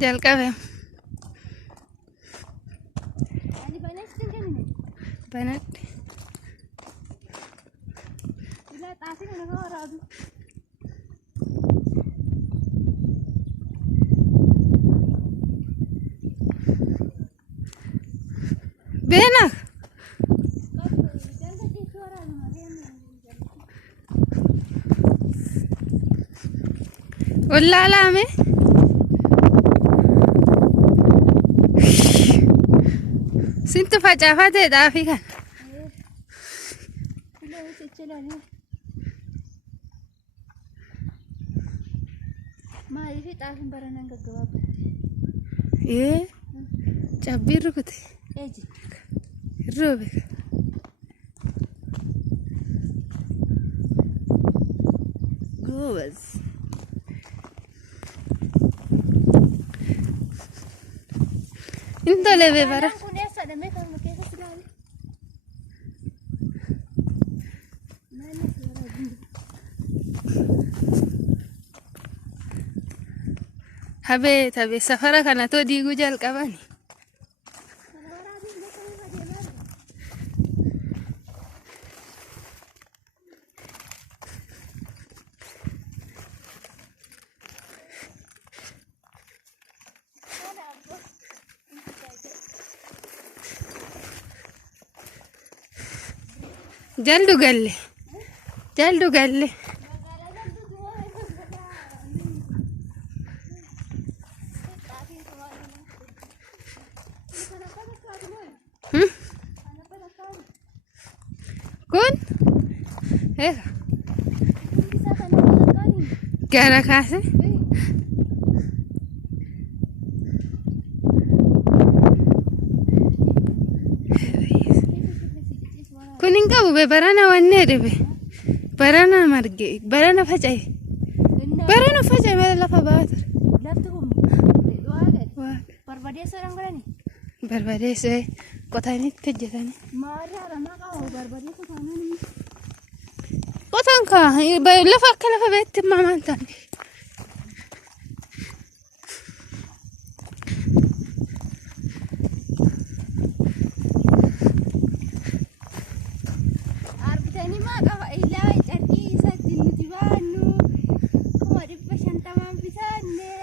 jalqabe يعني بنات تنجنني banat لا تعرفين انا غارض benak ولا علامة سنتو فجافات دافي كان ما يفي تعرفين برانا نقبض ايه جابير كنت اجي روبك جوز انت ليه برا كون يسا دمي كان مكيس سلالي ما نسيرا هبي سفرة كانت ودي جوجل كباني جلدو قال لي هم؟ كون ايه كارا كاسه كونين قبو ببرانا ونيري بي برانا مرقي برانا فجأي بلا لفا باتر برباديس orang berani برباديس ايه قطاني تجتاني marah anak kau برباديس mana ni قطان كا لفا بيت ماما تاني arbitani ma kau ila cari satu nutibanu kau ada pasang tamam pisane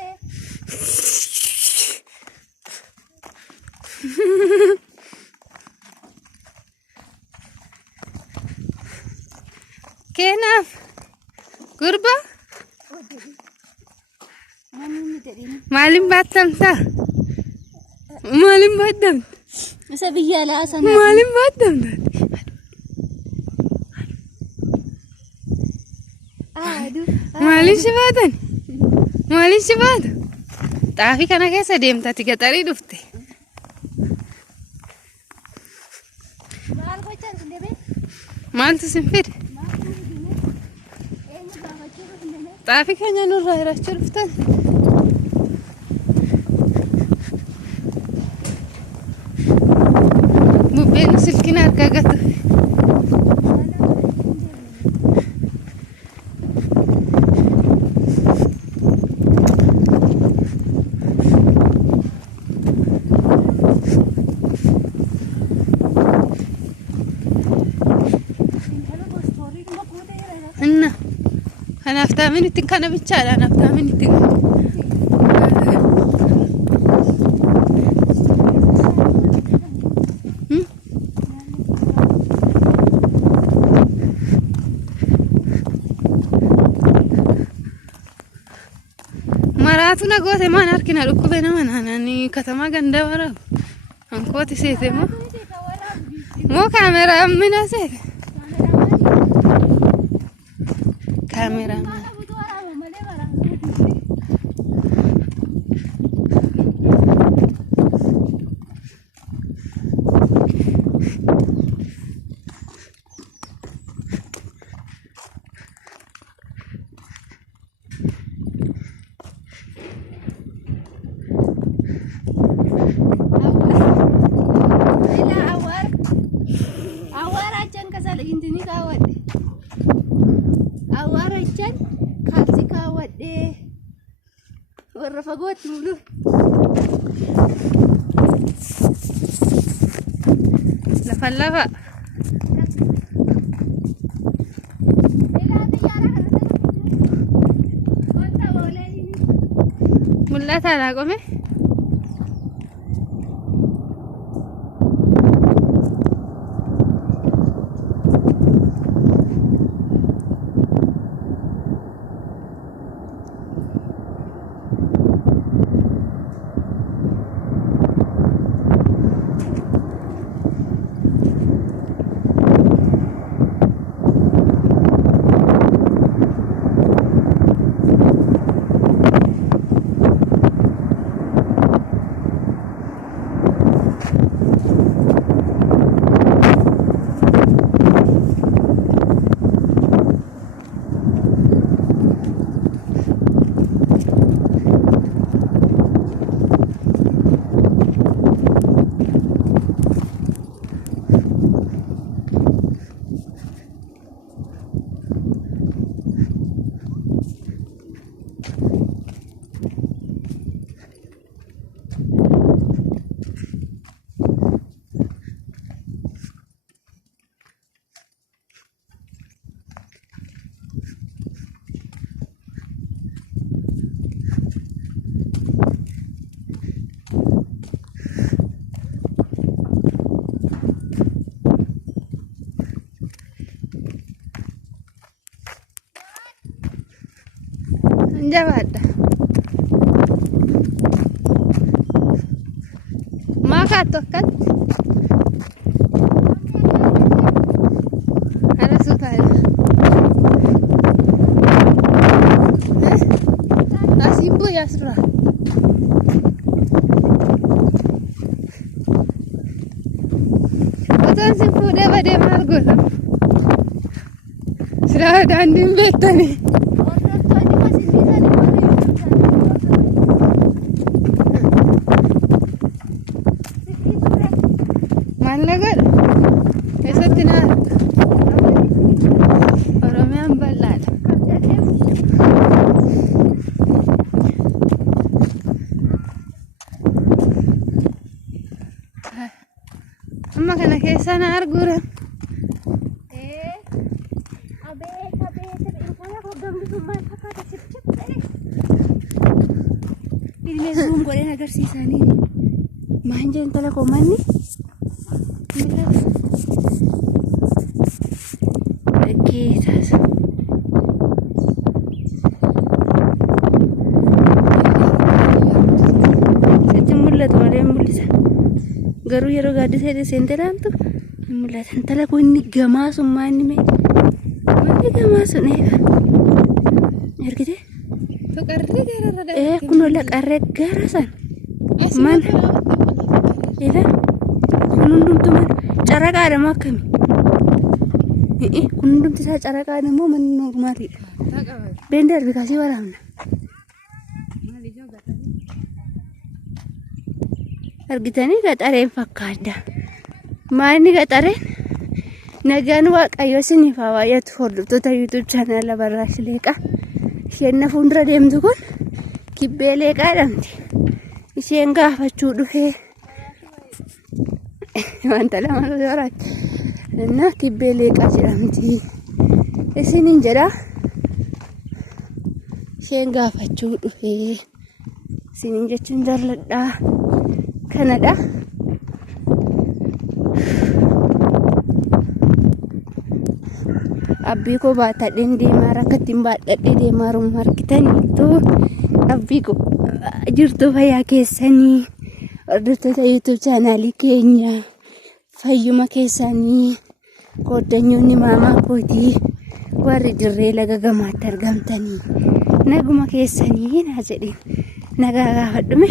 كيناف قربة معلم باتمتا معلم باتم مسبيا لا سنة معلم باتم معلم شباتن معلم شبات تعرفي كنا كيسة ديمتا تيجي دفتي mal kau cari sendiri مالتو سنفير تعرفي كنا نروح شرفتن بين سلكنا ركاقته إنه أنا أفتح مني تكنا بالشارع أنا أفتح مني تكنا مراتنا قوتي ما نركنا ركوبنا من هناني كتما غندا ورا انكوتي سيتي مو كاميرا امنا سيتي كاميرا awar acan kasal intini kawat awar acan abootti mulu. Lafa. Mul'ata laa qome. Jawaadha. Makaa tokkatti. Harasuu taa'e. Asiin booya asirraa. Otoon si fuudhee badee maal goota? Silaa daandiin beektanii. Keessatti naa Oromiyaan bal'aadha. Amma kana keessa na arguura. Ilmee suun godheen agarsiisanii maan jeen tala komanni. Keessas sitti mul'atu malee mul'isa. Garuu yeroo gaaddisee seentee ilaaltu mul'ata. Intala kun inni gamaa sun maa inni mee? Wanti gamaa sun eega. Argite? Kun olla qarree gara san. Man. Eega. Kun hundumtu man. Caraqaadha moo akkami? Kun hundumti isaa caraqaadha moo manni noormaaliidha? Beendar bikaasii waraabna. Argitanii gaxareen fakkaadda. Maanni gaxareen nagaan waaqayyo isiniif haa baay'atu. Hordoftoota YouTube channel Abarraash Leeqaa. Isheen na fuuldura deemtu kun Kibbee Leeqaa jedhamti. Isheen gaafachuu dhufee wanta lama soraati. Inna Kibbee Leeqaa jedhamti. Isiniin jedha. Isheen gaafachuu dhufee isiniin jechuun jaalladha. Kanadha. Abbii koo baatadheen deemaa rakkattiin baadhadhee deemaa rummaa argitaniitu abbii koo jirtu fayyaa keessanii hordoftoota YouTube chaanaalii keenya fayyuma keessanii kooddanyoonni maamaa kootii warri dirree laga gamaatti argamtanii naguma keessanii naa jedheen nagaa gaafadhume.